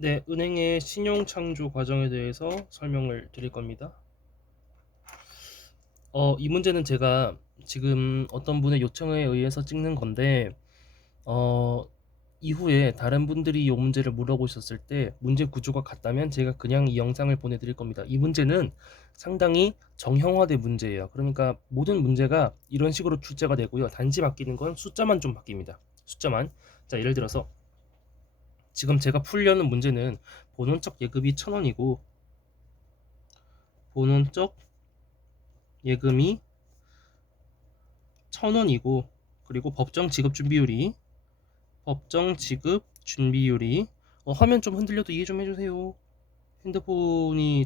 네, 은행의 신용 창조 과정에 대해서 설명을 드릴 겁니다. 이 문제는 제가 지금 어떤 분의 요청에 의해서 찍는 건데, 어, 이후에 다른 분들이 이 문제를 물어보셨을 때 문제 구조가 같다면 제가 그냥 이 영상을 보내드릴 겁니다. 이 문제는 상당히 정형화된 문제예요. 그러니까 모든 문제가 이런 식으로 출제가 되고요. 단지 바뀌는 건 숫자만 좀 바뀝니다. 숫자만. 자, 예를 들어서 지금 제가 풀려는 문제는 본원적 예금이 1,000원이고 본원적 예금이 1,000원이고 그리고 법정 지급 준비율이 화면 좀 흔들려도 이해 좀 해주세요.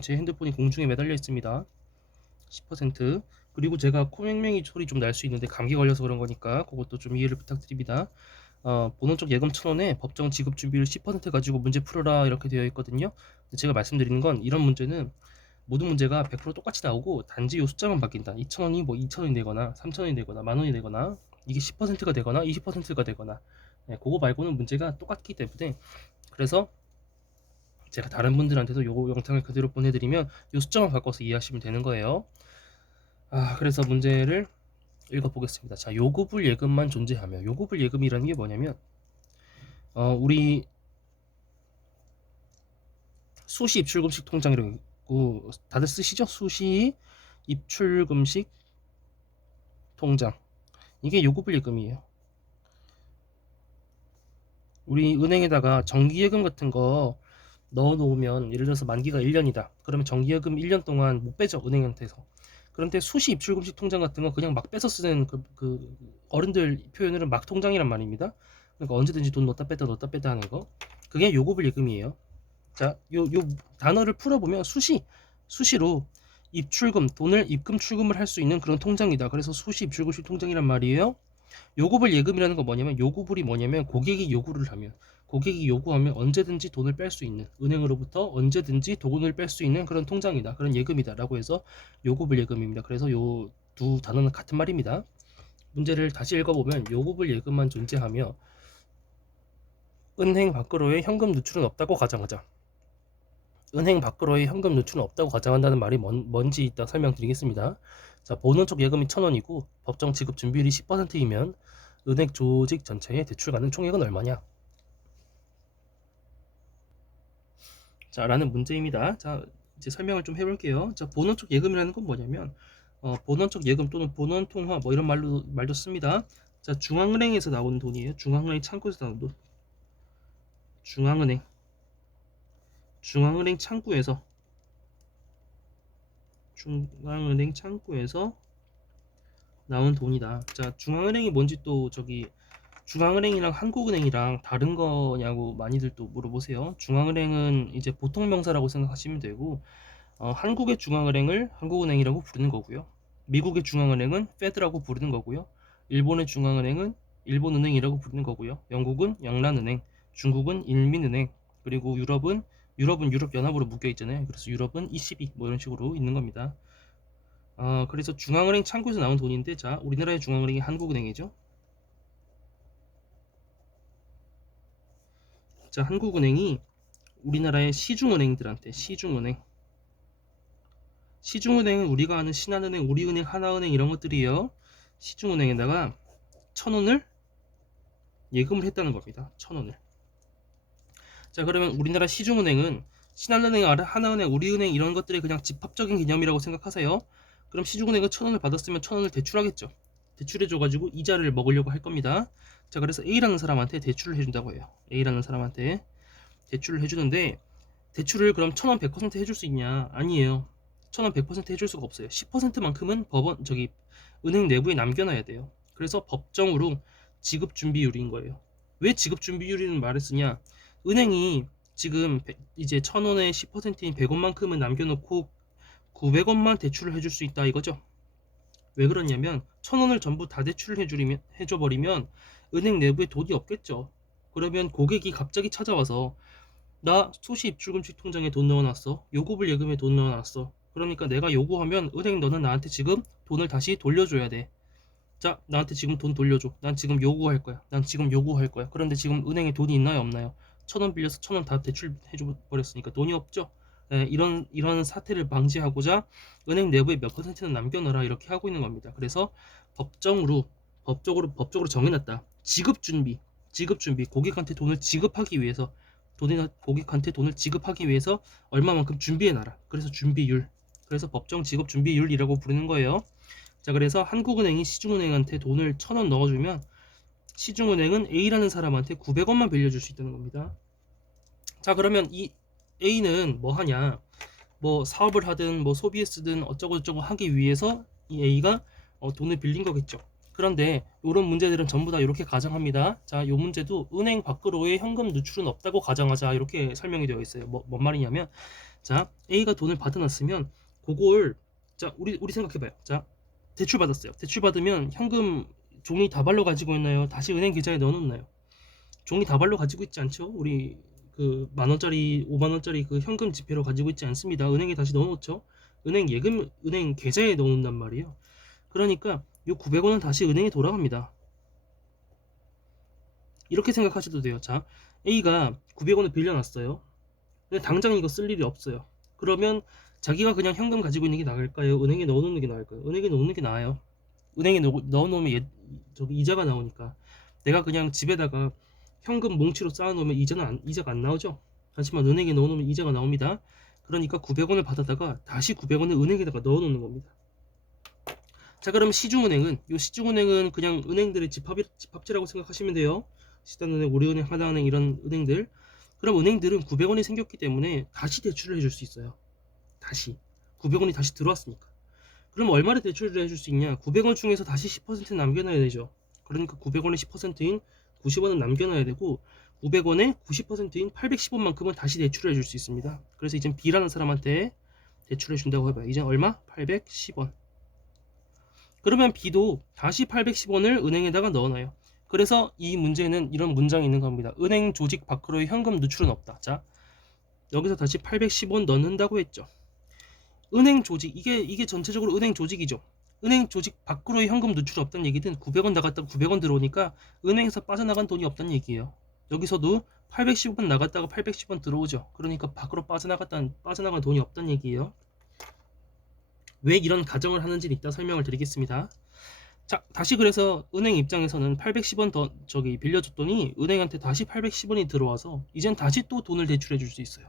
제 핸드폰이 공중에 매달려 있습니다. 10%. 그리고 제가 코맹맹이 소리 좀 날 수 있는데 감기 걸려서 그런 거니까 그것도 좀 이해를 부탁드립니다. 본원적 예금 1,000원에 법정 지급 준비율 10% 가지고 문제 풀어라 이렇게 되어 있거든요. 제가 말씀드리는 건 이런 문제는 모든 문제가 100% 똑같이 나오고 단지 요 숫자만 바뀐다. 2,000원이 뭐 2,000원이 되거나 3,000원이 되거나 만원이 되거나 이게 10%가 되거나 20%가 되거나 그거 말고는 문제가 똑같기 때문에 그래서 제가 다른 분들한테도 요 영상을 그대로 보내드리면 요 숫자만 바꿔서 이해하시면 되는 거예요. 그래서 문제를 읽어보겠습니다. 자, 요구불 예금만 존재하며 요구불 예금이라는 게 뭐냐면 우리 수시 입출금식 통장이라고 다들 쓰시죠? 수시 입출금식 통장. 이게 요구불 예금이에요. 우리 은행에다가 정기예금 같은 거 넣어 놓으면 예를 들어서 만기가 1년이다. 그러면 정기예금 1년 동안 못 빼죠, 은행한테서. 그런데 수시 입출금식 통장 같은 거 그냥 막 빼서 쓰는 그 어른들 표현으로는 막 통장이란 말입니다. 그러니까 언제든지 돈 넣었다 뺐다 하는 거. 그게 요구불 예금이에요. 자, 요 단어를 풀어보면 수시로 입출금, 돈을 입금 출금을 할 수 있는 그런 통장이다. 그래서 수시 입출금식 통장이란 말이에요. 요구불 예금이라는 건 뭐냐면 요구불이 뭐냐면 고객이 요구하면 언제든지 돈을 뺄 수 있는 은행으로부터 언제든지 돈을 뺄 수 있는 그런 통장이다. 그런 예금이다라고 해서 요구불 예금입니다. 그래서 요 두 단어는 같은 말입니다. 문제를 다시 읽어보면 요구불 예금만 존재하며 은행 밖으로의 현금 누출은 없다고 가정하자. 은행 밖으로의 현금 누출은 없다고 가정한다는 말이 뭔지 이따 설명드리겠습니다. 자, 본원적 예금이 1,000원이고 법정 지급 준비율이 10%이면 은행 조직 전체의 대출 가능 총액은 얼마냐? 자, 라는 문제입니다. 자, 이제 설명을 좀 해볼게요. 자, 본원적 예금이라는 건 뭐냐면 본원적 예금 또는 본원 통화 뭐 이런 말도 씁니다. 자, 중앙은행에서 나오는 돈이에요. 중앙은행 창구에서 나오는 돈. 중앙은행 창구에서 중앙은행 창구에서 나온 돈이다. 자, 중앙은행이 뭔지 또 중앙은행이랑 한국은행이랑 다른 거냐고 많이들 또 물어보세요. 중앙은행은 이제 보통 명사라고 생각하시면 되고 한국의 중앙은행을 한국은행이라고 부르는 거고요. 미국의 중앙은행은 페드라고 부르는 거고요. 일본의 중앙은행은 일본은행이라고 부르는 거고요. 영국은 영란은행, 중국은 인민은행, 그리고 유럽은 유럽연합으로 묶여 있잖아요. 그래서 유럽은 ECB 뭐 이런 식으로 있는 겁니다. 그래서 중앙은행 창구에서 나온 돈인데, 자, 우리나라의 중앙은행이 한국은행이죠. 자, 한국은행이 우리나라의 시중은행은 우리가 아는 신한은행, 우리은행, 하나은행 이런 것들이에요. 시중은행에다가 1,000원을 예금을 했다는 겁니다. 1,000원을. 자, 그러면 우리나라 시중은행은 신한은행, 하나은행, 우리은행 이런 것들의 그냥 집합적인 개념이라고 생각하세요. 그럼 시중은행은 1,000원을 받았으면 1,000원을 대출하겠죠. 대출해줘가지고 이자를 먹으려고 할 겁니다. 자, 그래서 A라는 사람한테 대출을 해준다고 해요. A라는 사람한테 대출을 해주는데 대출을 그럼 1,000원 100% 해줄 수 있냐? 아니에요. 1,000원 100% 해줄 수가 없어요. 10%만큼은 은행 내부에 남겨놔야 돼요. 그래서 법정으로 지급준비율인 거예요. 왜 지급준비율이라는 말을 쓰냐? 은행이 지금 이제 1,000원에 10%인 100원만큼은 남겨놓고 900원만 대출을 해줄 수 있다 이거죠. 왜 그러냐면 1,000원을 전부 다 대출을 해줘버리면 은행 내부에 돈이 없겠죠. 그러면 고객이 갑자기 찾아와서 나 수시 입출금식 통장에 돈 넣어놨어. 요구불 예금에 돈 넣어놨어. 그러니까 내가 요구하면 은행 너는 나한테 지금 돈을 다시 돌려줘야 돼. 자, 나한테 지금 돈 돌려줘. 난 지금 요구할 거야. 그런데 지금 은행에 돈이 있나요, 없나요? 1,000원 빌려서 1,000원 다 대출해줘 버렸으니까 돈이 없죠. 예, 이런 사태를 방지하고자 은행 내부에 몇 퍼센트는 남겨놔라 이렇게 하고 있는 겁니다. 그래서 법적으로 정해놨다. 지급 준비 고객한테 돈을 지급하기 위해서 고객한테 돈을 지급하기 위해서 얼마만큼 준비해놔라. 그래서 준비율. 그래서 법정 지급 준비율이라고 부르는 거예요. 자, 그래서 한국은행이 시중은행한테 돈을 1,000원 넣어주면 시중은행은 A라는 사람한테 900원만 빌려줄 수 있다는 겁니다. 자, 그러면 이 A는 뭐 하냐? 뭐 사업을 하든 뭐 소비에 쓰든 어쩌고저쩌고 하기 위해서 이 A가 돈을 빌린 거겠죠. 그런데 이런 문제들은 전부 다 이렇게 가정합니다. 자, 이 문제도 은행 밖으로의 현금 누출은 없다고 가정하자 이렇게 설명이 되어 있어요. 뭔 말이냐면, 자, A가 돈을 받아놨으면 그걸, 자, 우리 생각해봐요. 자, 대출 받았어요. 대출 받으면 현금 종이 다발로 가지고 있나요? 다시 은행 계좌에 넣어놓나요? 종이 다발로 가지고 있지 않죠? 우리 그 10,000원짜리 50,000원짜리 그 현금 지폐로 가지고 있지 않습니다. 은행에 다시 넣어놓죠. 은행 계좌에 넣어놓는단 말이에요. 그러니까 이 900원은 다시 은행에 돌아갑니다. 이렇게 생각하셔도 돼요. 자, A가 900원을 빌려놨어요. 근데 당장 이거 쓸 일이 없어요. 그러면 자기가 그냥 현금 가지고 있는 게 나을까요? 은행에 넣어놓는 게 나을까요? 은행에 넣는 게 나아요. 은행에 넣어놓으면 저기 이자가 나오니까. 내가 그냥 집에다가 현금 뭉치로 쌓아놓으면 이자가 안 나오죠. 하지만 은행에 넣어놓으면 이자가 나옵니다. 그러니까 900원을 받아다가 다시 900원을 은행에다가 넣어놓는 겁니다. 자, 그럼 시중은행은 그냥 은행들의 집합체라고 생각하시면 돼요. 시단은행, 우리은행, 하나은행 이런 은행들. 그럼 은행들은 900원이 생겼기 때문에 다시 대출을 해줄 수 있어요. 다시 900원이 다시 들어왔으니까. 그럼 얼마를 대출을 해줄 수 있냐? 900원 중에서 다시 10% 남겨놔야 되죠. 그러니까 900원의 10%인 90원은 남겨놔야 되고 900원의 90%인 810원만큼은 다시 대출을 해줄 수 있습니다. 그래서 이제 B라는 사람한테 대출해 준다고 해봐요. 이제 얼마? 810원. 그러면 B도 다시 810원을 은행에다가 넣어놔요. 그래서 이 문제는 이런 문장이 있는 겁니다. 은행 조직 밖으로의 현금 누출은 없다. 자, 여기서 다시 810원 넣는다고 했죠. 은행 조직, 이게 전체적으로 은행 조직이죠. 은행 조직 밖으로의 현금 누출이 없다는 얘기는 900원 나갔다가 900원 들어오니까 은행에서 빠져나간 돈이 없다는 얘기예요. 여기서도 810원 나갔다가 810원 들어오죠. 그러니까 밖으로 빠져나간 돈이 없다는 얘기예요. 왜 이런 가정을 하는지는 이따 설명을 드리겠습니다. 자, 다시 그래서 은행 입장에서는 810원 더 빌려줬더니 은행한테 다시 810원이 들어와서 이젠 다시 또 돈을 대출해 줄 수 있어요.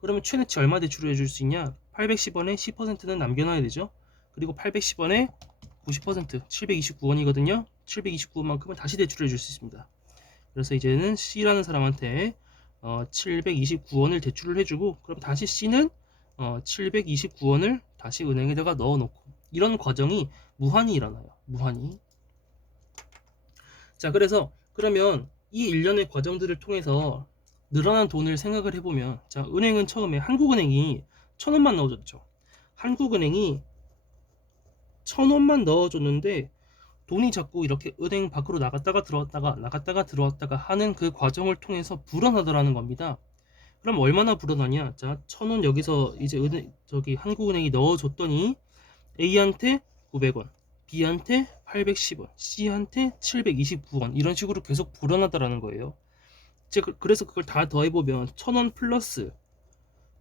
그러면 최대치 얼마 대출해 줄 수 있냐? 810원에 10%는 남겨놔야 되죠. 그리고 810원에 90% 729원이거든요. 729원만큼은 다시 대출해 줄 수 있습니다. 그래서 이제는 C라는 사람한테 729원을 대출을 해주고, 그럼 다시 C는 729원을 다시 은행에다가 넣어놓고, 이런 과정이 무한히 일어나요. 무한히. 자, 그러면 이 일련의 과정들을 통해서 늘어난 돈을 생각을 해보면, 자, 은행은 처음에 한국은행이 1,000원만 넣어줬죠. 한국은행이 1,000원만 넣어줬는데 돈이 자꾸 이렇게 은행 밖으로 나갔다가 들어왔다가 하는 그 과정을 통해서 불어나더라는 겁니다. 그럼 얼마나 불어나냐? 자, 1,000원 여기서 이제 한국은행이 넣어줬더니 A한테 900원, B한테 810원, C한테 729원 이런 식으로 계속 불어나더라는 거예요. 그래서 그걸 다 더해보면 1,000원 플러스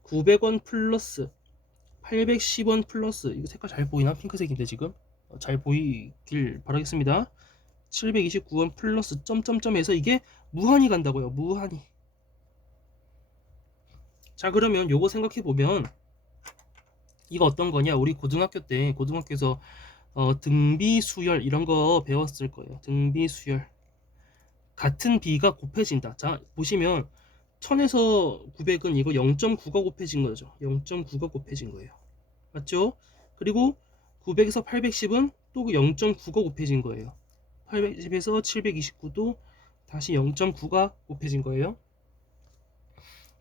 900원 플러스 810원 플러스, 이거 색깔 잘 보이나? 핑크색인데 지금 잘 보이길 바라겠습니다. 729원 플러스 점점점 해서 이게 무한히 간다고요. 무한히. 자, 그러면 요거 생각해보면 이거 어떤 거냐? 우리 고등학교에서 등비 수열 이런 거 배웠을 거예요. 등비 수열. 같은 B가 곱해진다. 자, 보시면 1000에서 900은 이거 0.9가 곱해진 거죠. 0.9가 곱해진 거예요. 맞죠? 그리고 900에서 810은 또 0.9가 곱해진 거예요. 810에서 729도 다시 0.9가 곱해진 거예요.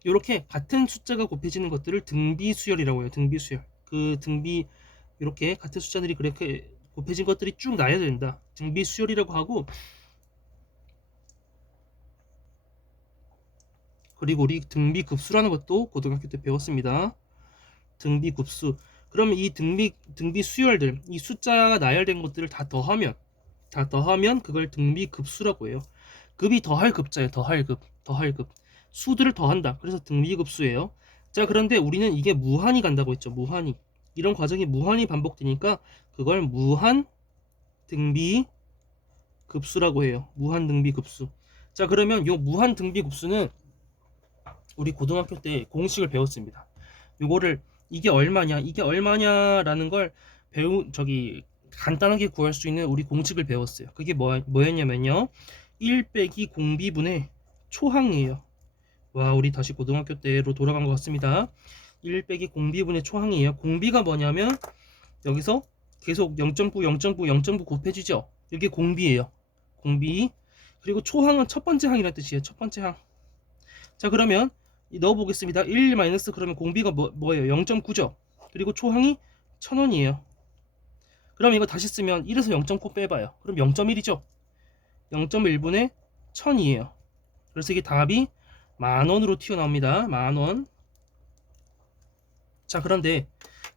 이렇게 같은 숫자가 곱해지는 것들을 등비수열이라고 해요. 등비수열. 그 등비, 이렇게 같은 숫자들이 그렇게 곱해진 것들이 쭉 나야 된다. 등비수열이라고 하고, 그리고 우리 등비급수라는 것도 고등학교 때 배웠습니다. 등비급수. 그러면 이 등비 수열들, 이 숫자가 나열된 것들을 다 더하면 그걸 등비급수라고 해요. 급이 더할 급자예요. 더할 급. 수들을 더한다. 그래서 등비급수예요. 자, 그런데 우리는 이게 무한히 간다고 했죠. 무한히. 이런 과정이 무한히 반복되니까 그걸 무한 등비 급수라고 해요. 무한 등비 급수. 자, 그러면 요 무한 등비 급수는 우리 고등학교 때 공식을 배웠습니다. 요거를 이게 얼마냐라는 걸 간단하게 구할 수 있는 우리 공식을 배웠어요. 그게 뭐였냐면요. 1 빼기 공비분의 초항이에요. 와, 우리 다시 고등학교 때로 돌아간 것 같습니다. 1 빼기 공비분의 초항이에요. 공비가 뭐냐면 여기서 계속 0.9, 0.9, 0.9 곱해주죠. 이게 공비예요. 공비. 그리고 초항은 첫 번째 항이라는 뜻이에요. 첫 번째 항. 자, 그러면 넣어보겠습니다. 1 마이너스 그러면 공비가 뭐예요? 0.9죠. 그리고 초항이 1000원이에요. 그럼 이거 다시 쓰면 1에서 0.9 빼봐요. 그럼 0.1이죠. 0.1분의 1000이에요. 그래서 이게 답이 만원으로 튀어나옵니다. 만원. 자, 그런데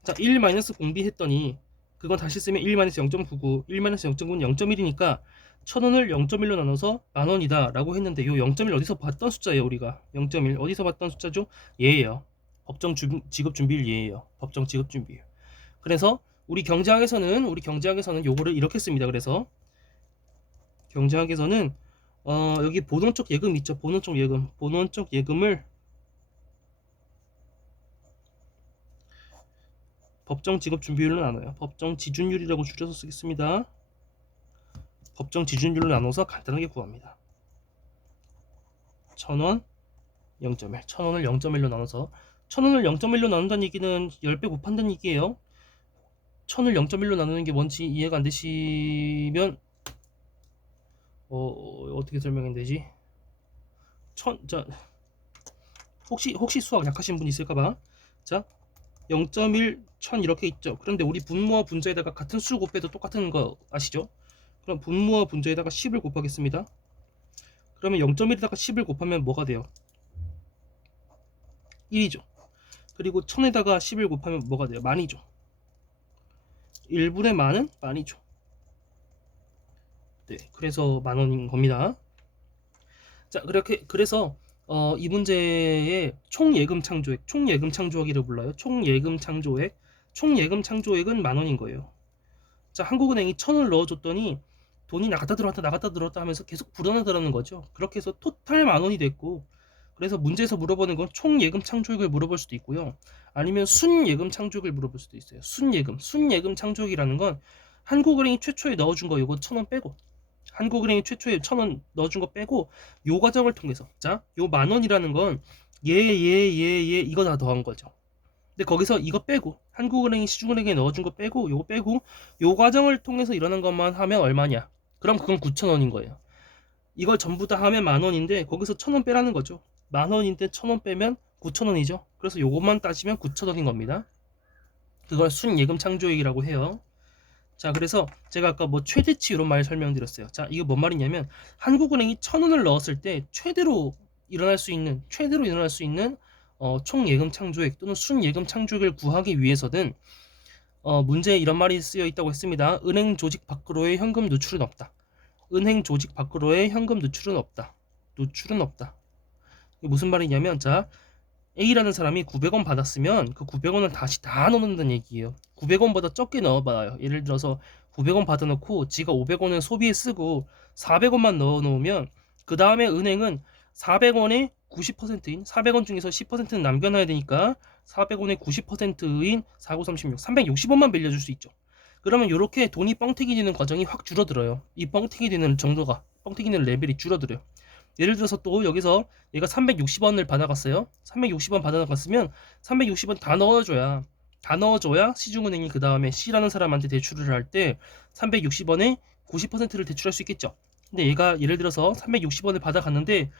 자, 1 마이너스 공비 했더니 그건 다시 쓰면 1 마이너스 0.99, 1 마이너스 0.9는 0.1이니까 1000원을 0.1로 나눠서 만원이다 라고 했는데 요 0.1 어디서 봤던 숫자예요? 우리가 0.1 어디서 봤던 숫자죠? 얘예요. 법정 지급 준비일 얘예요. 법정 지급 준비일. 그래서 우리 경제학에서는 요거를 이렇게 씁니다. 그래서 경제학에서는 여기 본원적 예금 있죠. 본원적 예금을 법정 지급 준비율로 나눠요. 법정 지준율이라고 줄여서 쓰겠습니다. 법정 지준율로 나눠서 간단하게 구합니다. 1000원 0.1 1000원을 0.1로 나눠서 1000원을 0.1로 나눈다는 얘기는 10배 곱한다는 얘기예요. 1000을 0.1로 나누는 게 뭔지 이해가 안 되시면 어떻게 설명해야 되지? 자, 혹시 수학 약하신 분 있을까봐. 자, 0.1, 1000 이렇게 있죠. 그런데 우리 분모와 분자에다가 같은 수 곱해도 똑같은 거 아시죠? 그럼 분모와 분자에다가 10을 곱하겠습니다. 그러면 0.1에다가 10을 곱하면 뭐가 돼요? 1이죠. 그리고 1000에다가 10을 곱하면 뭐가 돼요? 만이죠. 1분의 만은 만이죠. 네, 그래서 만원인 겁니다. 자, 그래서 이 문제의 총예금 창조액이라고 불러요. 총예금 창조액은 만원인 거예요. 자, 한국은행이 1000을 넣어줬더니 돈이 나갔다 들어왔다 하면서 계속 불어나더라는 거죠. 그렇게 해서 토탈 만원이 됐고, 그래서 문제에서 물어보는 건 총예금 창조액을 물어볼 수도 있고요. 아니면 순예금 창조액을 물어볼 수도 있어요. 순예금 창조액이라는 건 한국은행이 최초에 넣어준 거 이거 1000원 빼고, 한국은행이 최초에 1000원 넣어준 거 빼고 요 과정을 통해서, 자, 요 만원이라는 건 이거 다 더한 거죠. 근데 거기서 이거 빼고 한국은행이 시중은행에 넣어준 거 빼고 요거 빼고 요 과정을 통해서 일어난 것만 하면 얼마냐? 그럼 그건 9,000원인 거예요. 이걸 전부 다 하면 만원인데 거기서 1000원 빼라는 거죠. 만원인데 1000원 빼면 9,000원이죠. 그래서 요것만 따지면 9,000원인 겁니다. 그걸 순예금 창조액이라고 해요. 자, 그래서 제가 아까 뭐 최대치 이런 말 설명드렸어요. 자, 이거 뭔 말이냐면 한국은행이 1000원을 넣었을 때 최대로 일어날 수 있는 총예금 창조액 또는 순예금 창조액을 구하기 위해서는 문제에 이런 말이 쓰여 있다고 했습니다. 은행 조직 밖으로의 현금 누출은 없다. 은행 조직 밖으로의 현금 누출은 없다. 이게 무슨 말이냐면, 자, A라는 사람이 900원 받았으면 그 900원을 다시 다 넣는다는 얘기예요. 900원보다 적게 넣어봐요. 예를 들어서 900원 받아놓고 지가 500원은 소비에 쓰고 400원만 넣어놓으면 그 다음에 은행은 400원의 90%인 400원 중에서 10%는 남겨놔야 되니까 400원의 90%인 4936, 360원만 빌려줄 수 있죠. 그러면 이렇게 돈이 뻥튀기 되는 과정이 확 줄어들어요. 이 뻥튀기 되는 레벨이 줄어들어요. 예를 들어서 또 여기서 얘가 360원을 받아갔어요. 360원 받아갔으면 360원 다 넣어줘야 시중은행이 그 다음에 C라는 사람한테 대출을 할 때 360원에 90%를 대출할 수 있겠죠. 근데 얘가 예를 들어서 360원을 받아갔는데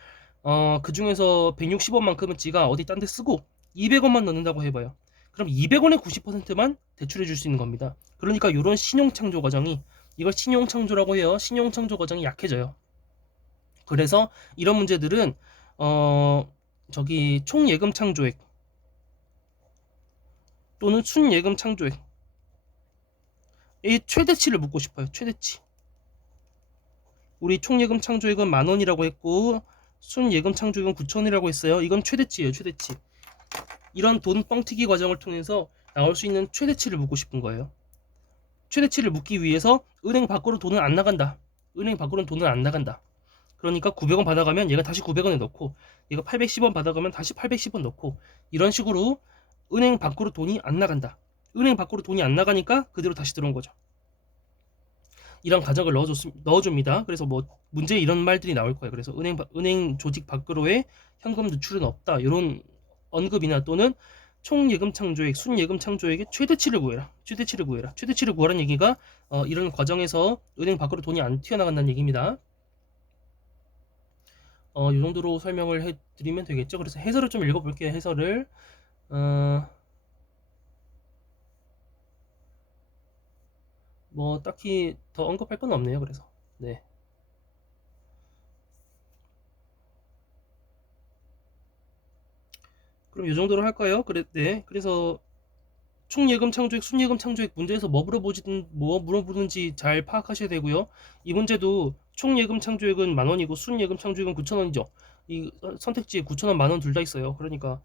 그 중에서 160원만큼은 지가 어디 딴 데 쓰고 200원만 넣는다고 해봐요. 그럼 200원의 90%만 대출해 줄 수 있는 겁니다. 그러니까 이런 신용창조 과정이, 이걸 신용창조라고 해요. 신용창조 과정이 약해져요. 그래서 이런 문제들은 총예금 창조액 또는 순예금 창조액 의 최대치를 묻고 싶어요. 최대치. 우리 총예금 창조액은 만원이라고 했고 순예금 창조액은 9,000원이라고 했어요. 이건 최대치예요, 최대치. 이런 돈 뻥튀기 과정을 통해서 나올 수 있는 최대치를 묻고 싶은 거예요. 최대치를 묻기 위해서 은행 밖으로 돈은 안 나간다. 은행 밖으로는 돈은 안 나간다. 그러니까 900원 받아가면 얘가 다시 900원에 넣고, 얘가 810원 받아가면 다시 810원 넣고, 이런 식으로 은행 밖으로 돈이 안 나간다. 은행 밖으로 돈이 안 나가니까 그대로 다시 들어온 거죠. 이런 가정을 넣어줍니다. 그래서 뭐 문제에 이런 말들이 나올 거예요. 그래서 은행 조직 밖으로의 현금 누출은 없다. 이런 언급이나 또는 총예금 창조액, 순예금 창조액의 최대치를 구해라. 최대치를 구해라. 최대치를 구하라는 얘기가 이런 과정에서 은행 밖으로 돈이 안 튀어나간다는 얘기입니다. 이 정도로 설명을 해드리면 되겠죠. 그래서 해설을 좀 읽어볼게요. 해설을. 뭐 딱히 더 언급할 건 없네요. 그래서 네. 그럼 이 정도로 할까요? 네. 그래서 총예금 창조액, 순예금 창조액 문제에서 뭐 물어보는지 잘 파악하셔야 되고요. 이 문제도 총예금 창조액은 10,000원이고 순예금 창조액은 9,000원이죠. 이 선택지에 9,000원, 만원 둘 다 있어요. 그러니까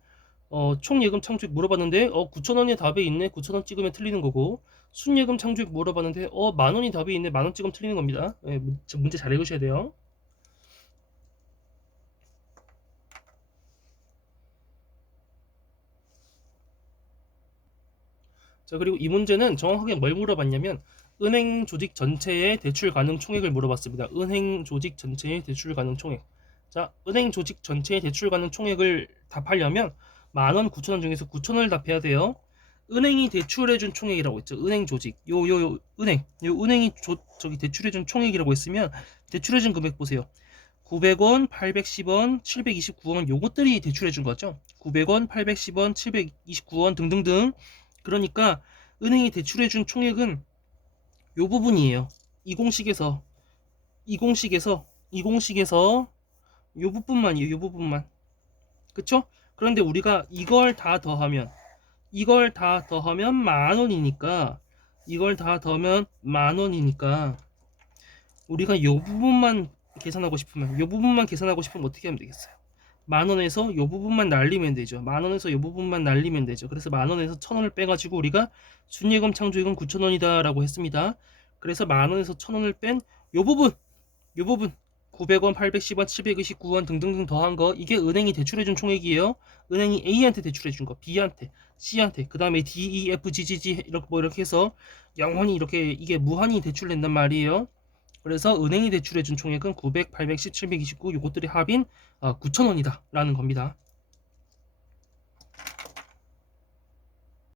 총예금 창조액 물어봤는데 9,000원이 답에 있네. 9,000원 찍으면 틀리는 거고, 순예금 창조액 물어봤는데 만원이 답에 있네. 만원 찍으면 틀리는 겁니다. 네, 문제 잘 읽으셔야 돼요. 자, 그리고 이 문제는 정확하게 뭘 물어봤냐면 은행 조직 전체의 대출 가능 총액을 물어봤습니다. 은행 조직 전체의 대출 가능 총액. 자, 은행 조직 전체의 대출 가능 총액을 답하려면 10,000원, 9,000원 중에서 9,000원을 답해야 돼요. 은행이 대출해준 총액이라고 했죠. 은행 조직. 은행이 저기 대출해준 총액이라고 했으면 대출해준 금액 보세요. 900원, 810원, 729원 요것들이 대출해준 거죠. 900원, 810원, 729원 등등등. 그러니까 은행이 대출해준 총액은 요 부분이에요. 이 공식에서 요 부분만이에요. 요 부분만. 그쵸? 그런데 우리가 이걸 다 더하면 만원이니까, 이걸 다 더하면 만원이니까 우리가 요 부분만 계산하고 싶으면 어떻게 하면 되겠어요? 만원에서 요 부분만 날리면 되죠. 만원에서 요 부분만 날리면 되죠. 그래서 만원에서 1,000원을 빼가지고 우리가 순예금 창조액은 9,000원이다 라고 했습니다. 그래서 만원에서 1,000원을 뺀 요 부분 900원, 810원, 729원 등등등 더한 거, 이게 은행이 대출해준 총액이에요. 은행이 A한테 대출해준 거, B한테, C한테, 그 다음에 D, E, F, G, G, G 이렇게 해서 영원히 이렇게 이게 무한히 대출된단 말이에요. 그래서 은행이 대출해준 총액은 900, 810, 729 요것들이 합인 9,000원이다 라는 겁니다.